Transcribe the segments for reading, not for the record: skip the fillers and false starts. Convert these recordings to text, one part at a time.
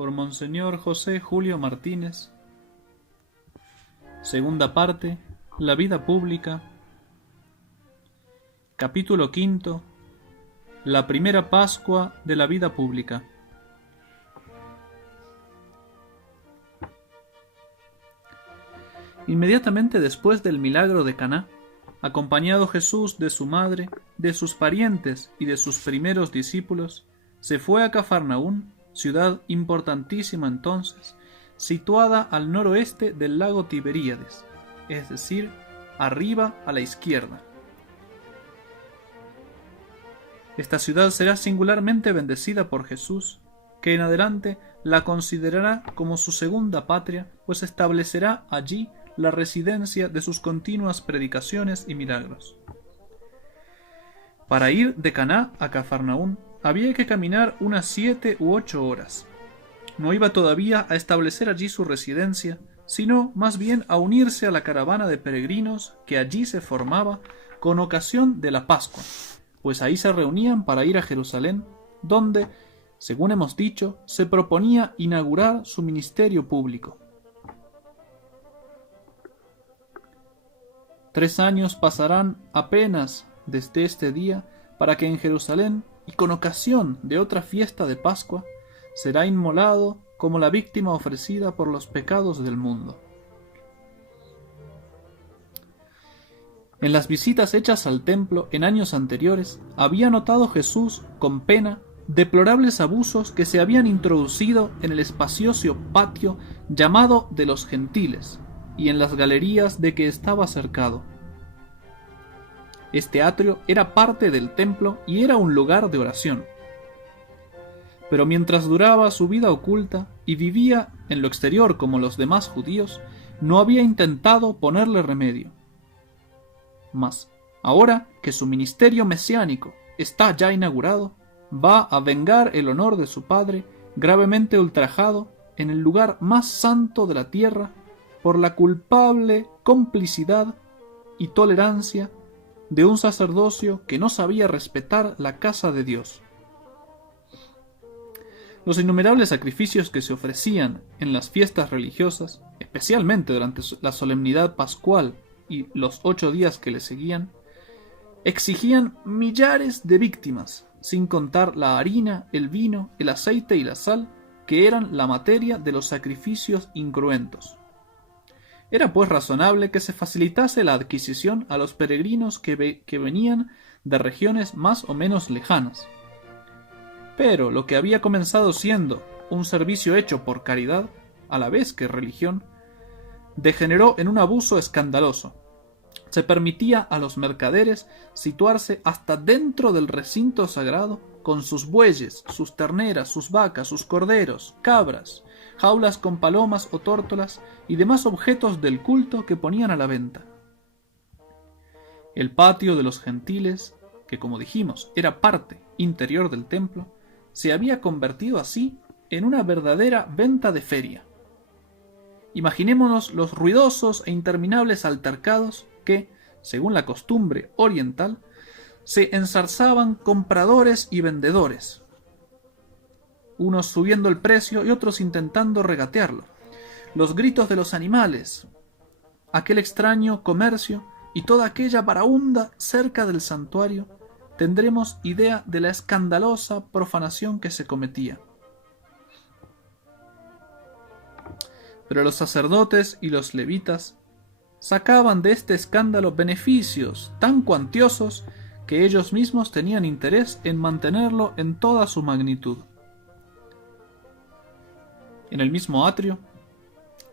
por Monseñor José Julio Martínez. Segunda parte, la vida pública. Capítulo quinto, la primera Pascua de la vida pública. Inmediatamente después del milagro de Caná, acompañado Jesús de su madre, de sus parientes y de sus primeros discípulos, se fue a Cafarnaún, ciudad importantísima entonces, situada al noroeste del lago Tiberíades, es decir, arriba a la izquierda. Esta ciudad será singularmente bendecida por Jesús, que en adelante la considerará como su segunda patria, pues establecerá allí la residencia de sus continuas predicaciones y milagros. Para ir de Caná a Cafarnaún había que caminar unas 7 u 8 horas. No iba todavía a establecer allí su residencia, sino más bien a unirse a la caravana de peregrinos que allí se formaba con ocasión de la Pascua, pues ahí se reunían para ir a Jerusalén, donde, según hemos dicho, se proponía inaugurar su ministerio público. 3 años pasarán apenas desde este día para que en Jerusalén, y con ocasión de otra fiesta de Pascua, será inmolado como la víctima ofrecida por los pecados del mundo. En las visitas hechas al templo en años anteriores, había notado Jesús, con pena, deplorables abusos que se habían introducido en el espacioso patio llamado de los Gentiles, y en las galerías de que estaba cercado. Este atrio era parte del templo y era un lugar de oración. Pero mientras duraba su vida oculta y vivía en lo exterior como los demás judíos, no había intentado ponerle remedio. Mas, ahora que su ministerio mesiánico está ya inaugurado, va a vengar el honor de su padre, gravemente ultrajado en el lugar más santo de la tierra, por la culpable complicidad y tolerancia de un sacerdocio que no sabía respetar la casa de Dios. Los innumerables sacrificios que se ofrecían en las fiestas religiosas, especialmente durante la solemnidad pascual y los 8 días que le seguían, exigían millares de víctimas, sin contar la harina, el vino, el aceite y la sal, que eran la materia de los sacrificios incruentos. Era pues razonable que se facilitase la adquisición a los peregrinos que venían de regiones más o menos lejanas. Pero lo que había comenzado siendo un servicio hecho por caridad, a la vez que religión, degeneró en un abuso escandaloso. Se permitía a los mercaderes situarse hasta dentro del recinto sagrado con sus bueyes, sus terneras, sus vacas, sus corderos, cabras, jaulas con palomas o tórtolas y demás objetos del culto que ponían a la venta. El patio de los gentiles, que como dijimos era parte interior del templo, se había convertido así en una verdadera venta de feria. Imaginémonos los ruidosos e interminables altercados que, según la costumbre oriental, se enzarzaban compradores y vendedores, unos subiendo el precio y otros intentando regatearlo, los gritos de los animales, aquel extraño comercio y toda aquella barahunda cerca del santuario, tendremos idea de la escandalosa profanación que se cometía. Pero los sacerdotes y los levitas sacaban de este escándalo beneficios tan cuantiosos que ellos mismos tenían interés en mantenerlo en toda su magnitud. En el mismo atrio,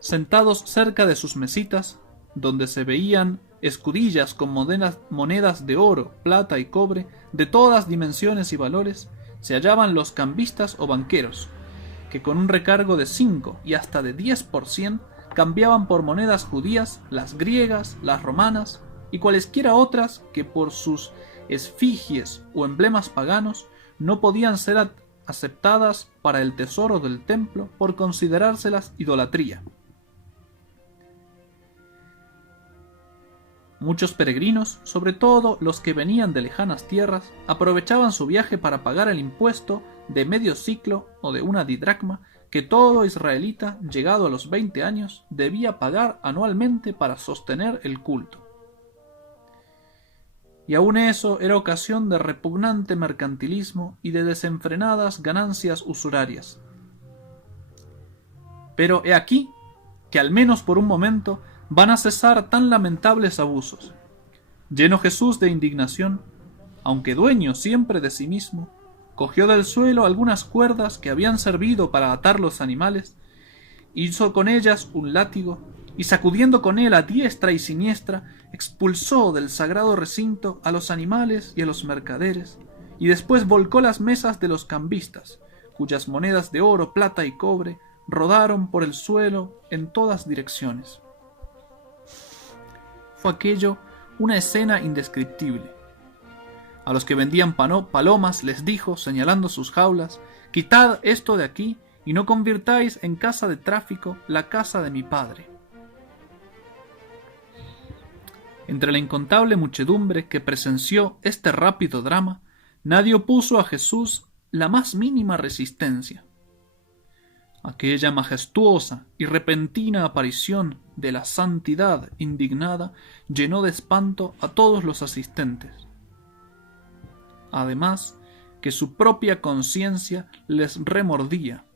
sentados cerca de sus mesitas, donde se veían escudillas con monedas de oro, plata y cobre, de todas dimensiones y valores, se hallaban los cambistas o banqueros, que con un recargo de 5 y hasta de 10% cambiaban por monedas judías las griegas, las romanas y cualesquiera otras que por sus esfigies o emblemas paganos no podían ser aceptadas para el tesoro del templo por considerárselas idolatría. Muchos peregrinos, sobre todo los que venían de lejanas tierras, aprovechaban su viaje para pagar el impuesto de medio siclo o de una didracma que todo israelita llegado a los 20 años debía pagar anualmente para sostener el culto. Y aun eso era ocasión de repugnante mercantilismo y de desenfrenadas ganancias usurarias. Pero he aquí que al menos por un momento van a cesar tan lamentables abusos. Lleno Jesús de indignación, aunque dueño siempre de sí mismo, cogió del suelo algunas cuerdas que habían servido para atar los animales, hizo con ellas un látigo, y sacudiendo con él a diestra y siniestra, expulsó del sagrado recinto a los animales y a los mercaderes, y después volcó las mesas de los cambistas, cuyas monedas de oro, plata y cobre rodaron por el suelo en todas direcciones. Fue aquello una escena indescriptible. A los que vendían palomas les dijo, señalando sus jaulas: «Quitad esto de aquí y no convirtáis en casa de tráfico la casa de mi Padre». Entre la incontable muchedumbre que presenció este rápido drama, nadie opuso a Jesús la más mínima resistencia. Aquella majestuosa y repentina aparición de la santidad indignada llenó de espanto a todos los asistentes. Además, que su propia conciencia les remordía.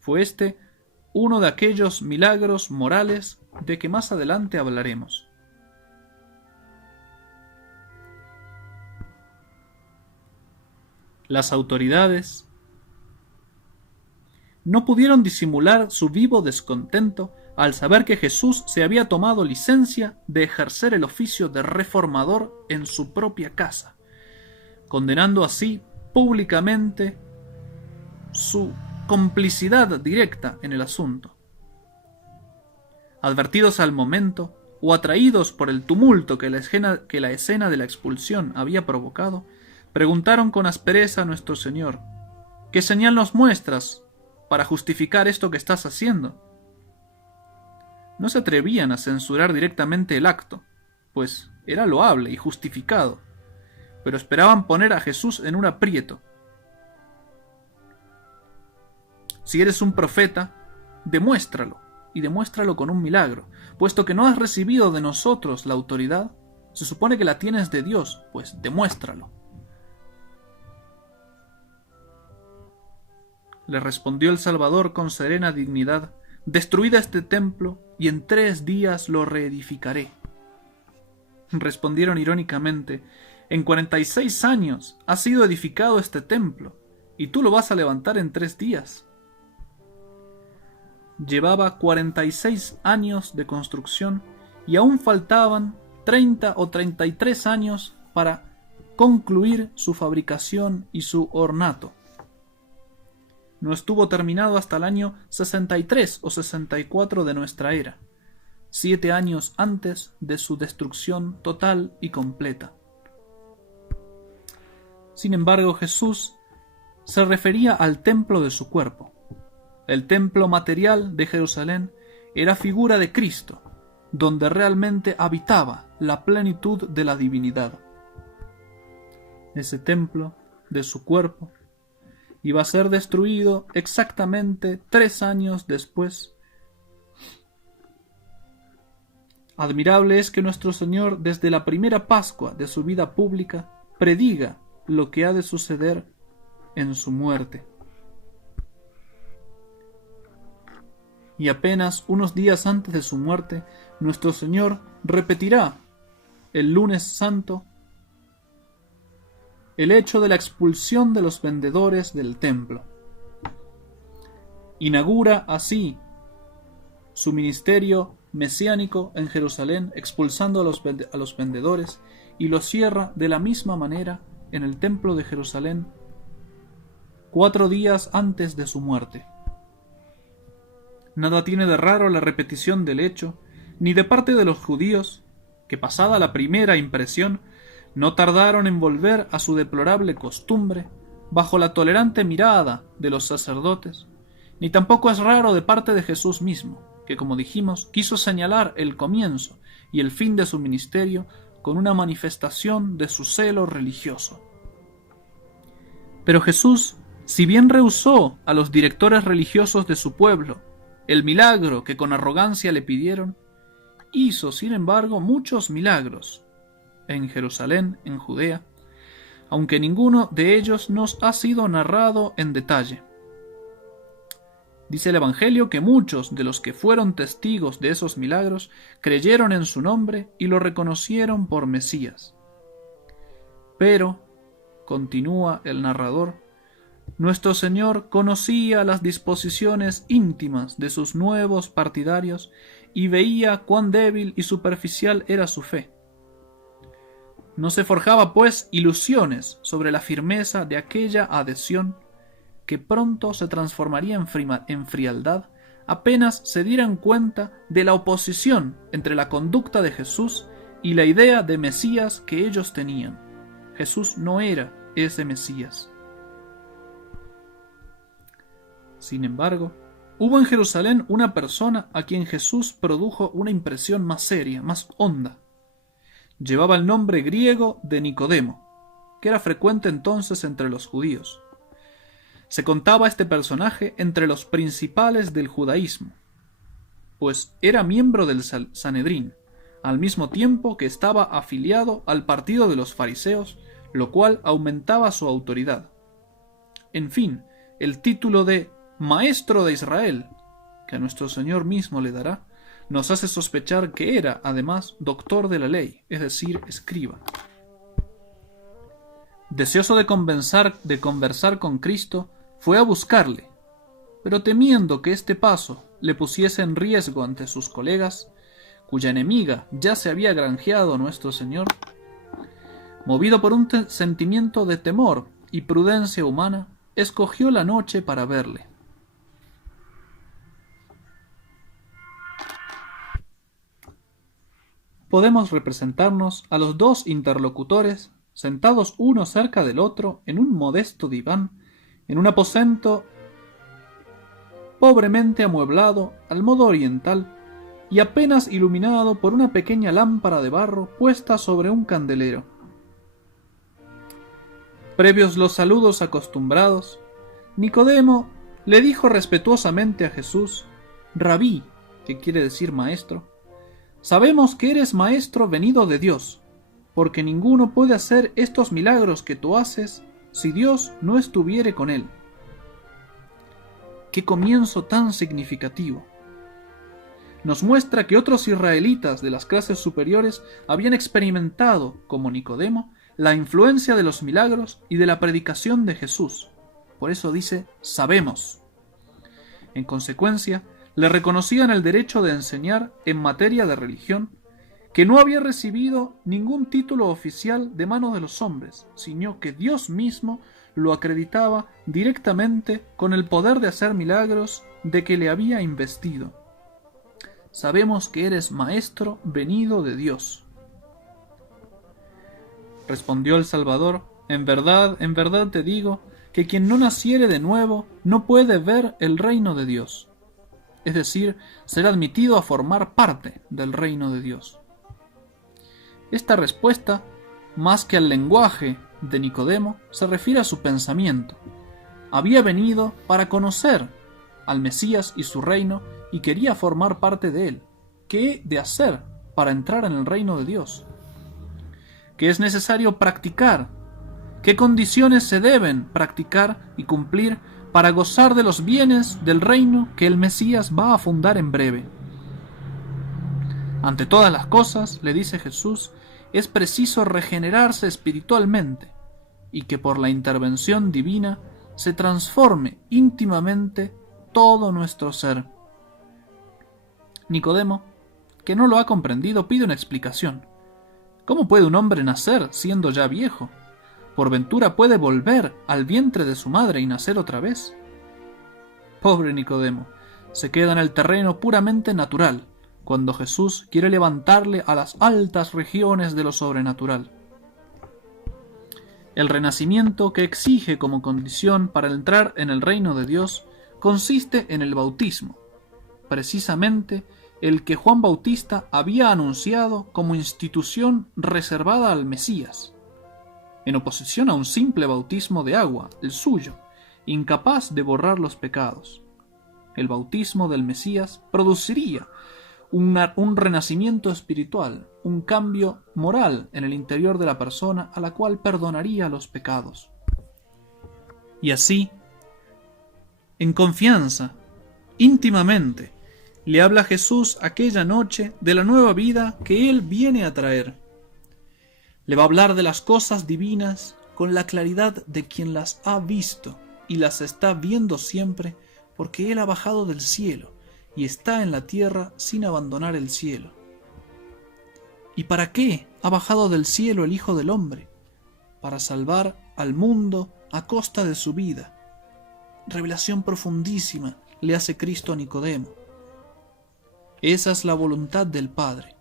Fue este uno de aquellos milagros morales de que más adelante hablaremos. Las autoridades no pudieron disimular su vivo descontento al saber que Jesús se había tomado licencia de ejercer el oficio de reformador en su propia casa, condenando así públicamente su complicidad directa en el asunto. Advertidos al momento, o atraídos por el tumulto que la escena de la expulsión había provocado, preguntaron con aspereza a nuestro Señor: «¿Qué señal nos muestras para justificar esto que estás haciendo?». No se atrevían a censurar directamente el acto, pues era loable y justificado, pero esperaban poner a Jesús en un aprieto. «Si eres un profeta, demuéstralo, y demuéstralo con un milagro, puesto que no has recibido de nosotros la autoridad, se supone que la tienes de Dios, pues demuéstralo». Le respondió el Salvador con serena dignidad: «Destruid este templo, y en 3 días lo reedificaré». Respondieron irónicamente: «En 46 años ha sido edificado este templo, y tú lo vas a levantar en 3 días». Llevaba 46 años de construcción, y aún faltaban 30 o 33 años para concluir su fabricación y su ornato. No estuvo terminado hasta el año 63 o 64 de nuestra era, 7 años antes de su destrucción total y completa. Sin embargo, Jesús se refería al templo de su cuerpo. El templo material de Jerusalén era figura de Cristo, donde realmente habitaba la plenitud de la divinidad. Ese templo de su cuerpo iba a ser destruido exactamente 3 años después. Admirable es que nuestro Señor, desde la primera Pascua de su vida pública, prediga lo que ha de suceder en su muerte. Y apenas unos días antes de su muerte, nuestro Señor repetirá el lunes santo el hecho de la expulsión de los vendedores del templo. Inaugura así su ministerio mesiánico en Jerusalén, expulsando a los vendedores, y lo cierra de la misma manera en el templo de Jerusalén 4 días antes de su muerte. Nada tiene de raro la repetición del hecho, ni de parte de los judíos, que pasada la primera impresión, no tardaron en volver a su deplorable costumbre bajo la tolerante mirada de los sacerdotes, ni tampoco es raro de parte de Jesús mismo, que, como dijimos, quiso señalar el comienzo y el fin de su ministerio con una manifestación de su celo religioso. Pero Jesús Si bien rehusó a los directores religiosos de su pueblo el milagro que con arrogancia le pidieron, hizo, sin embargo, muchos milagros en Jerusalén, en Judea, aunque ninguno de ellos nos ha sido narrado en detalle. Dice el Evangelio que muchos de los que fueron testigos de esos milagros creyeron en su nombre y lo reconocieron por Mesías. Pero, continúa el narrador, nuestro Señor conocía las disposiciones íntimas de sus nuevos partidarios y veía cuán débil y superficial era su fe. No se forjaba, pues, ilusiones sobre la firmeza de aquella adhesión que pronto se transformaría en frialdad apenas se dieran cuenta de la oposición entre la conducta de Jesús y la idea de Mesías que ellos tenían. Jesús no era ese Mesías. Sin embargo, hubo en Jerusalén una persona a quien Jesús produjo una impresión más seria, más honda. Llevaba el nombre griego de Nicodemo, que era frecuente entonces entre los judíos. Se contaba este personaje entre los principales del judaísmo, pues era miembro del Sanedrín, al mismo tiempo que estaba afiliado al partido de los fariseos, lo cual aumentaba su autoridad. En fin, el título de Maestro de Israel, que a nuestro Señor mismo le dará, nos hace sospechar que era, además, doctor de la ley, es decir, escriba. Deseoso de conversar con Cristo, fue a buscarle, pero temiendo que este paso le pusiese en riesgo ante sus colegas, cuya enemiga ya se había granjeado nuestro Señor, movido por un sentimiento de temor y prudencia humana, escogió la noche para verle. Podemos representarnos a los dos interlocutores sentados uno cerca del otro en un modesto diván, en un aposento pobremente amueblado al modo oriental y apenas iluminado por una pequeña lámpara de barro puesta sobre un candelero. Previos los saludos acostumbrados, Nicodemo le dijo respetuosamente a Jesús: Rabí, que quiere decir maestro, sabemos que eres maestro venido de Dios, porque ninguno puede hacer estos milagros que tú haces si Dios no estuviere con él. ¡Qué comienzo tan significativo! Nos muestra que otros israelitas de las clases superiores habían experimentado, como Nicodemo, la influencia de los milagros y de la predicación de Jesús. Por eso dice, sabemos. En consecuencia, le reconocían el derecho de enseñar en materia de religión, que no había recibido ningún título oficial de manos de los hombres, sino que Dios mismo lo acreditaba directamente con el poder de hacer milagros de que le había investido. Sabemos que eres maestro venido de Dios. Respondió el Salvador: en verdad te digo, que quien no naciere de nuevo no puede ver el reino de Dios. Es decir, ser admitido a formar parte del reino de Dios. Esta respuesta, más que al lenguaje de Nicodemo, se refiere a su pensamiento. Había venido para conocer al Mesías y su reino y quería formar parte de él. ¿Qué he de hacer para entrar en el reino de Dios? ¿Qué es necesario practicar? ¿Qué condiciones se deben practicar y cumplir para gozar de los bienes del reino que el Mesías va a fundar en breve? Ante todas las cosas, le dice Jesús, es preciso regenerarse espiritualmente y que por la intervención divina se transforme íntimamente todo nuestro ser. Nicodemo, que no lo ha comprendido, pide una explicación. ¿Cómo puede un hombre nacer siendo ya viejo? ¿Por ventura puede volver al vientre de su madre y nacer otra vez? Pobre Nicodemo, se queda en el terreno puramente natural, cuando Jesús quiere levantarle a las altas regiones de lo sobrenatural. El renacimiento que exige como condición para entrar en el reino de Dios consiste en el bautismo, precisamente el que Juan Bautista había anunciado como institución reservada al Mesías, en oposición a un simple bautismo de agua, el suyo, incapaz de borrar los pecados. El bautismo del Mesías produciría un renacimiento espiritual, un cambio moral en el interior de la persona, a la cual perdonaría los pecados. Y así, en confianza, íntimamente, le habla Jesús aquella noche de la nueva vida que Él viene a traer. Le va a hablar de las cosas divinas con la claridad de quien las ha visto y las está viendo siempre, porque Él ha bajado del cielo y está en la tierra sin abandonar el cielo. ¿Y para qué ha bajado del cielo el Hijo del Hombre? Para salvar al mundo a costa de su vida. Revelación profundísima le hace Cristo a Nicodemo. Esa es la voluntad del Padre.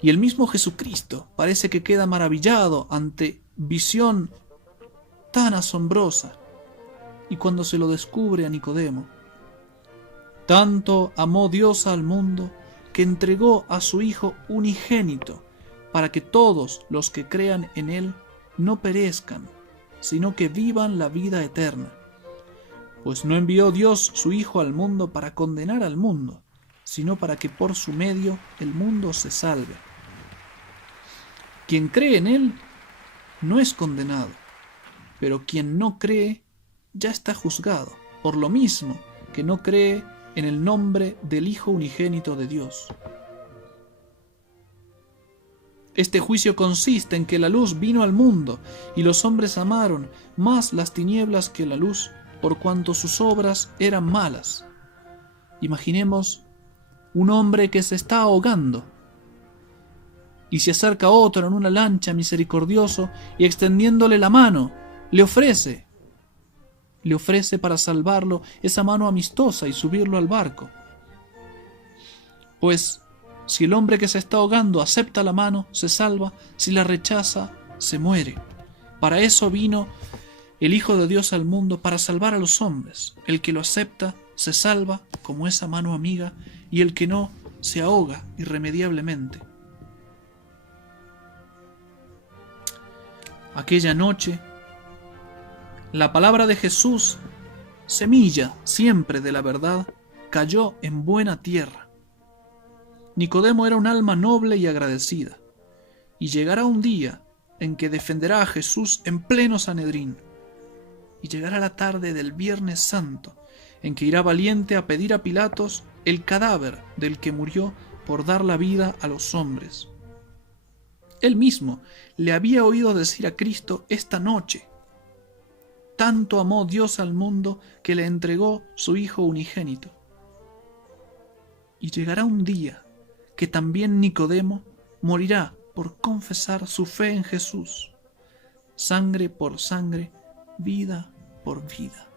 Y el mismo Jesucristo parece que queda maravillado ante visión tan asombrosa. Y cuando se lo descubre a Nicodemo, tanto amó Dios al mundo que entregó a su Hijo unigénito para que todos los que crean en Él no perezcan, sino que vivan la vida eterna. Pues no envió Dios su Hijo al mundo para condenar al mundo, sino para que por su medio el mundo se salve. Quien cree en Él no es condenado, pero quien no cree ya está juzgado, por lo mismo que no cree en el nombre del Hijo unigénito de Dios. Este juicio consiste en que la luz vino al mundo, y los hombres amaron más las tinieblas que la luz, por cuanto sus obras eran malas. Imaginemos un hombre que se está ahogando, y se acerca otro en una lancha misericordioso, y extendiéndole la mano, le ofrece para salvarlo esa mano amistosa y subirlo al barco. Pues si el hombre que se está ahogando acepta la mano, se salva; si la rechaza, se muere. Para eso vino el Hijo de Dios al mundo, para salvar a los hombres. El que lo acepta se salva como esa mano amiga, y el que no se ahoga irremediablemente. Aquella noche, la palabra de Jesús, semilla siempre de la verdad, cayó en buena tierra. Nicodemo era un alma noble y agradecida, y llegará un día en que defenderá a Jesús en pleno Sanedrín, y llegará la tarde del Viernes Santo, en que irá valiente a pedir a Pilatos el cadáver del que murió por dar la vida a los hombres. Él mismo le había oído decir a Cristo esta noche: tanto amó Dios al mundo que le entregó su Hijo unigénito. Y llegará un día que también Nicodemo morirá por confesar su fe en Jesús. Sangre por sangre, vida por vida.